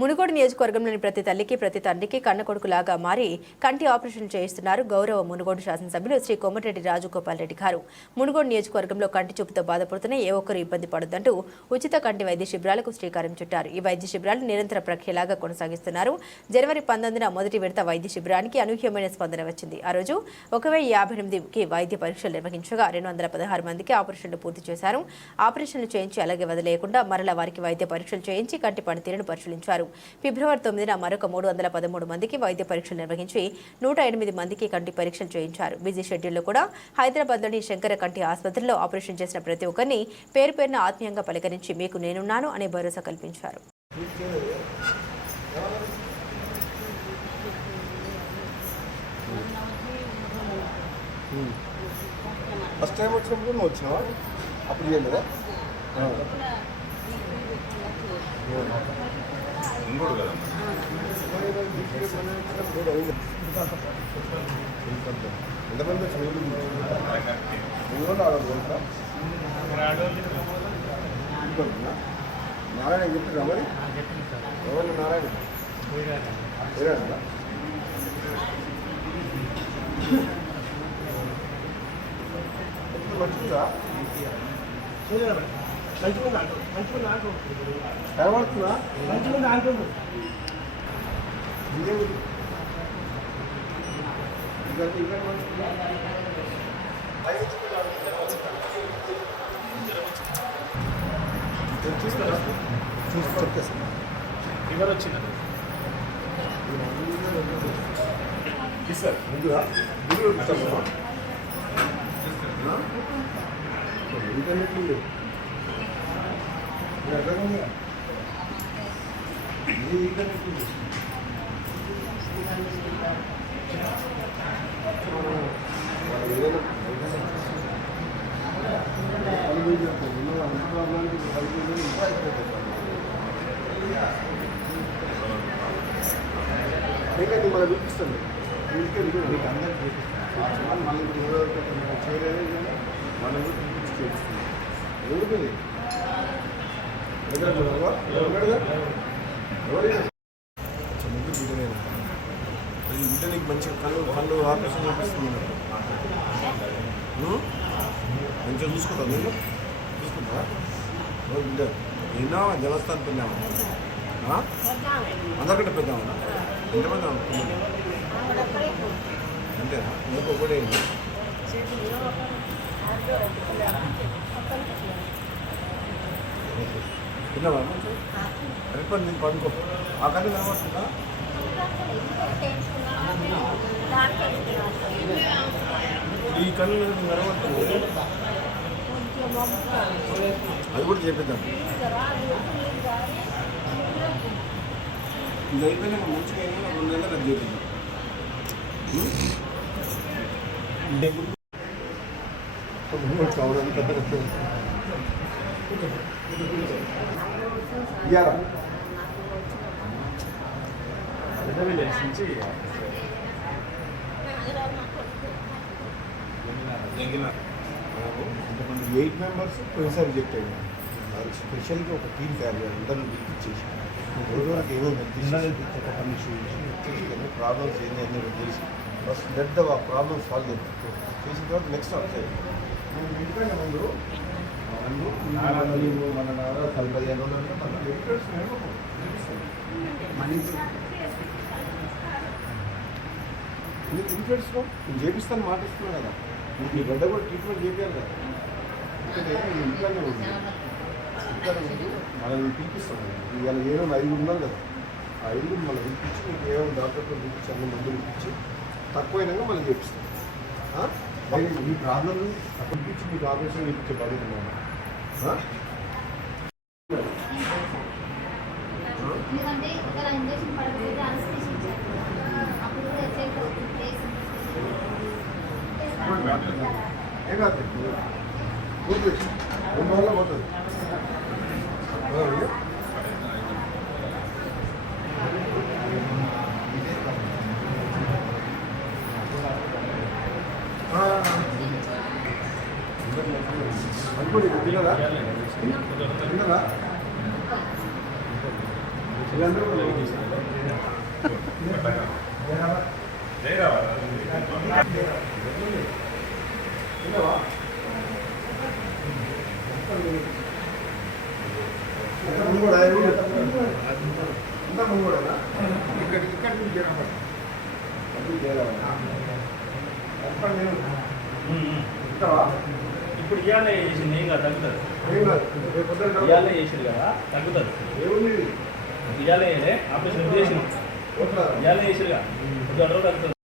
మునుగోడు నియోజకవర్గంలోని ప్రతి తల్లికి ప్రతి తండ్రికి కన్న కొడుకులాగా మారి కంటి ఆపరేషన్ చేయిస్తున్నారు గౌరవ మునుగోడు శాసనసభ్యులు శ్రీ కోమటిరెడ్డి రాజగోపాల్ రెడ్డి గారు. మునుగోడు నియోజకవర్గంలో కంటి చూపుతో బాధపడుతున్న ఏ ఒక్కరు ఇబ్బంది పడొద్దంటూ ఉచిత కంటి వైద్య శిబిరాలకు శ్రీకారం చుట్టారు. ఈ వైద్య శిబిరాలు నిరంతర ప్రక్రియలాగా కొనసాగిస్తున్నారు. జనవరి 19న మొదటి విడత వైద్య శిబిరానికి అనూహ్యమైన స్పందన వచ్చింది. ఆ రోజు 1058కి వైద్య పరీక్షలు నిర్వహించగా 216 మందికి ఆపరేషన్లు పూర్తి చేశారు. ఆపరేషన్లు చేయించి అలాగే వదిలేయకుండా మరలా వారికి వైద్య పరీక్షలు చేయించి కంటి పనితీరును పరిశీలించారు. ఫిబ్రవరి 9న మరొక 313 మందికి వైద్య పరీక్షలు నిర్వహించి 108 మందికి కంటి పరీక్షలు చేయించారు. బిజీ షెడ్యూల్లో కూడా హైదరాబాద్లోని శంకర కంటి ఆసుపత్రిలో ఆపరేషన్ చేసిన ప్రతి ఒక్కరిని పేరు పేరున ఆత్మీయంగా పలకరించి మీకు నేనున్నాను అనే భరోసా కల్పించారు. ఫస్ట్ టైం వచ్చినప్పుడు నువ్వు వచ్చినావా? అప్పుడు చేయలేదా? ఎంతమంది నారాయణ చెప్పిరా మరి? ఎవరు నారాయణ? మంచిగా కనబడుతుందా? మంచిగా అంటుంది. ఫీవర్ వచ్చింది సార్. ముందుగా ఇంటర్నెట్ ఉంది. ఇంటర్నెట్ ఉంది. ఇంకా మనం చూపిస్తుంది. మీకు అందరికి చూపిస్తాను. మళ్ళీ చేయలేదు మనం చూపిస్తుంది. ఎవరికి బిడ్డ నీకు మంచిగా కళ్ళు ఆపరేషన్ చూపిస్తుంది. మంచిగా చూసుకుంటావు. నేను చూసుకుంటా. బిడ్డ ఎన్నో దేవస్థానం పెళ్ళామా? అందరికంటే పెద్దామా? ఎంతమంది అంతేనా? నీకు ఒకటే తిన్నావా? రేపు నేను పడుకో. ఆ కళ్ళు కనబడుతుందా? ఈ కళ్ళు కనబడుతుంది. అది కూడా చేపిద్దాం. ఇది అయిపోయినా మంచిగా అయినా 2 నెలలు అది చేపిద్దాం. ఇంతమంది 8 మెంబర్స్ పోయినసారి రిజెక్ట్ అయ్యారు. స్పెషల్గా ఒక టీం తయారు చేయాలి. అందరిని పిలిపించేసి రోజు వరకు ఏమో వచ్చేసి ప్రాబ్లమ్స్ ఏంటి అని తెలిసి first let the problem solve చేద్దాం. చేసిన తర్వాత నెక్స్ట్ వచ్చాయి ఇంటికంటే ముందు మన 15 రోజులు నీకు ఇన్ఫ్లుయెన్స్లో నేను చేపిస్తాను మాట ఇస్తున్నాను కదా. నీకు ఈ గడ్డ కూడా ట్రీట్మెంట్ చేయాలి కదా. ఎందుకంటే నేను ఇంట్లోనే ఉంది. ఇంట్లోనే ముందు మనల్ని పిలిపిస్తాను. ఇవాళ ఏమైనా 5 ఉన్నారు కదా. ఆ 5 మళ్ళీ పిలిపించి నీకు ఏమైనా డాక్టర్తో పిలిపించి అన్ని మందులు ఇప్పించి తక్కువైనాక మళ్ళీ చేపిస్తాను. మీ ప్రాబ్లమ్ అక్కడ పిలిపించి మీకు ఆపరేషన్ ఇప్పించే బాధ్యత. ఏం కాదు, పూర్తి 2 రోజుల్లో పోతుంది. అనుకోండి తిన్నదా తిన్నదా ఇప్పుడు ఇవాళ చేసింది ఏం కాదు తగ్గుతుంది. ఇవాళ చేసింది కదా తగ్గుతుంది. ఇవాళ ఆపరేషన్ చేసిన ఇవాళ చేసిరుగా 2 రోజులు తగ్గుతుంది.